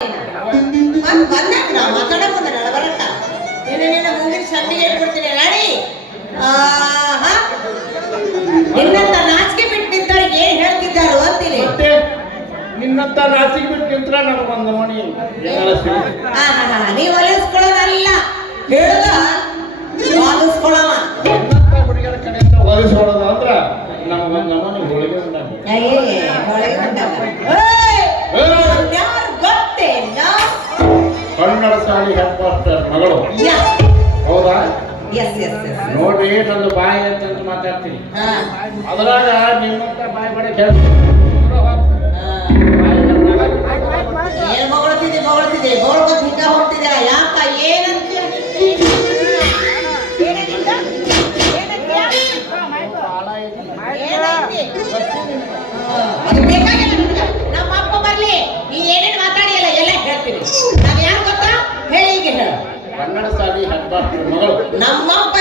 ಬಂದಾಗ ಮಾತಾಡ ಬಂದ ಬರಕ್ಕ ನಿನ್ನ ಮುಂದಿನ ಸಂಡಿಗೆ ಹೇಳ್ಕೊಡ್ತೀನಿ ನಾಡಿ. ನಿನ್ನಂತ ನಾಚಿಕೆ ಬಿಟ್ಟು ನಿಂತವ್ರಿಗೆ ಏನ್ ಹೇಳ್ತಿದ್ದಾರು ಅಂತೀನಿ. ನಿನ್ನಂತ ನಾಚಿಕೆ ಬಿಟ್ಟು ನಿಂತ್ರ ನನಗೊಂದು ಮಣಿ ನೀವು ಒಲಿಸ್ಕೊಳ್ಳೋದಲ್ಲ ಹೇಳುದ ವಾದಿಸ್ಕೊಳ್ಳವ. ನಿನ್ನಂತ ಹುಡುಗರ ಕಡೆಯಿಂದ ಒಲಿಸ್ಕೊಳ್ಳೋದು ಅಂದ್ರ ನಮಗೊಂದು ಮಣಿ ಹೋಳಿಗೆ ಕನ್ನಡ ಶಾಲೆ ಹೆಡ್ ಮಾಸ್ಟರ್ ಮಗಳು ಹೌದಾ? ನೋಡ್ರಿ ನಂದು ಬಾಯಿ ಅಂತ ಮಾತಾಡ್ತೀನಿ, ಅದ್ರಾಗ ನಿಮ್ಮಂತ ಬಾಯಿ ಬಡ ಏನ್ ಮಗಳತಿದೆ ಮಗಳತಿದೆ ಮಗಳ್ ಹಿಂಗ ಹೋಗ್ತಿದ್ಯಾ ಯಾಕ ಏನಂತ ನಮ್ಮ ಅಪ್ಪ ಬರ್ಲಿ ನೀ ಏನೇನು ಮಾತಾಡಿಯಲ್ಲ ಎಲ್ಲ ಹೇಳ್ತೀನಿ. ನಾನು ಯಾರು ಗೊತ್ತಾ ಹೇಳಿ ಈಗ ಹೇಳ. ಕನ್ನಡ ಶಾಲೆ ಹೆಡ್ ಮಾಸ್ಟರ್ ಮಗಳು ನಮ್ಮಪ್ಪ